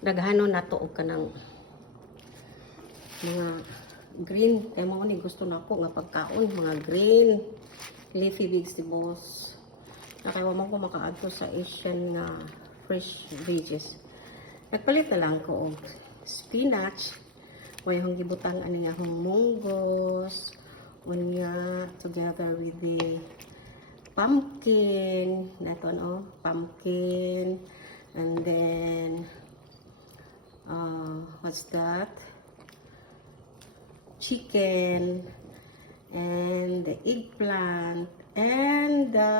daghano nato og kanang mga green kay mo ni gusto nako nga pagkaon, mga green leafy vegetables. Nakaiwa man ko makaadto sa Asian nga fresh veggies. Nagpalit na lang ko og spinach. May hong gibutang ani nga munggos, unya together with the pumpkin, naton pumpkin, and then what's that? Chicken, and the eggplant, and the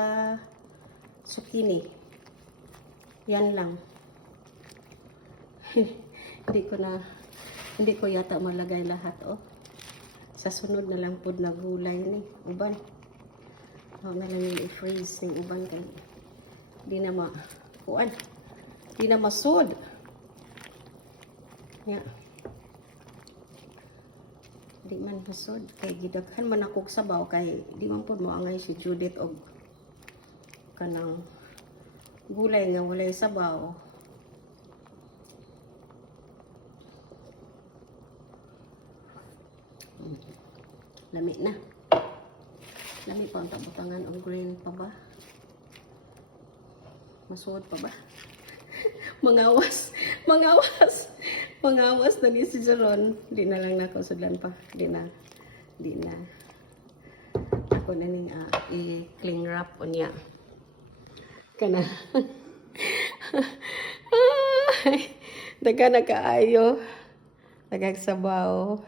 zucchini. Yan lang. Hindi ko yata malagay lahat, Sa sunod na lang pod na gulay ni uban. Na lang yung i-freeze ng uban kay di na di na masud. Yeah. Di man masud kay gidaghan man ako sabaw kay di man pod mo angay si Judith og kanang gulay nga walay sabaw. Lami na. Lami pa ang tabutangan o green pa ba? Masuot pa ba? Mangawas. Mangawas na ni si Jeron. Di na lang nako sudlan pa. Di na. Ako na ning i-cling wrap o niya. Kana. Daga na kaayo. Nagagsabaw.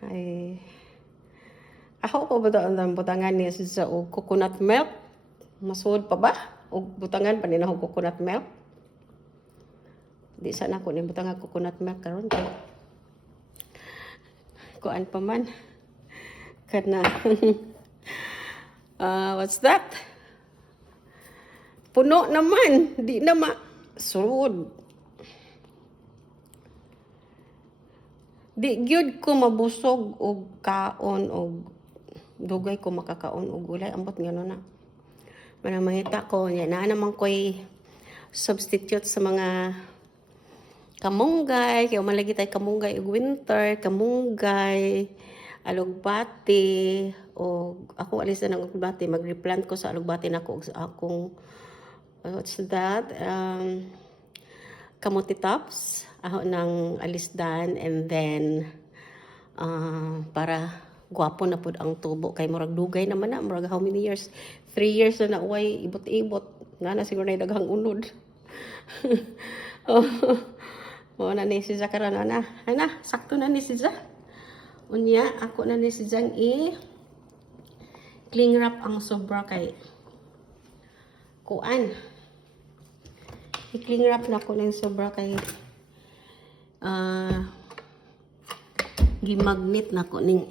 Ay, ako pa ba ang butangan niya sa coconut milk? Masuod pa ba? O butangan pa nila ang coconut milk? Di sana ako ni butangan coconut milk karon kay kuan pa man. Kana what's that? Puno naman, di na masuod. Di gyud ko mabusog og kaon og dugay ko makakaon og gulay ambot ngano na. Manamangita ko nya na naman koy substitute sa mga kamunggay, kay malagi tay kamunggay og winter, kamunggay, alugbati og ako alis na ng alugbati, mag-replant ko sa alugbati nako og sa akong what's that? Kamuti tops. Ako ng alisdan and then para gwapo na pud ang tubo kay murag dugay naman na murag how many years 3 years na uway ibot-ibot na siguro na daghang unod. Mo na ni si Zakaran na sakto na ni si Zak unya ako na ni si Jang cling wrap ang sobra kay kuan i-cling wrap na ko ng sobra kay gimagnet na ko ning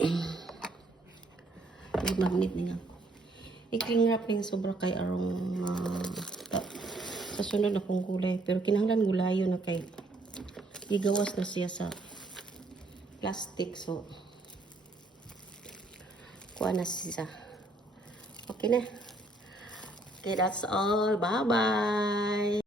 gimagnet niya i-cling wrap ning sobra kay arong sa sunod na kong gulay pero kinahanglan gulayo na kay igawas na siya sa plastic so kuha na siya okay na okay that's all bye bye.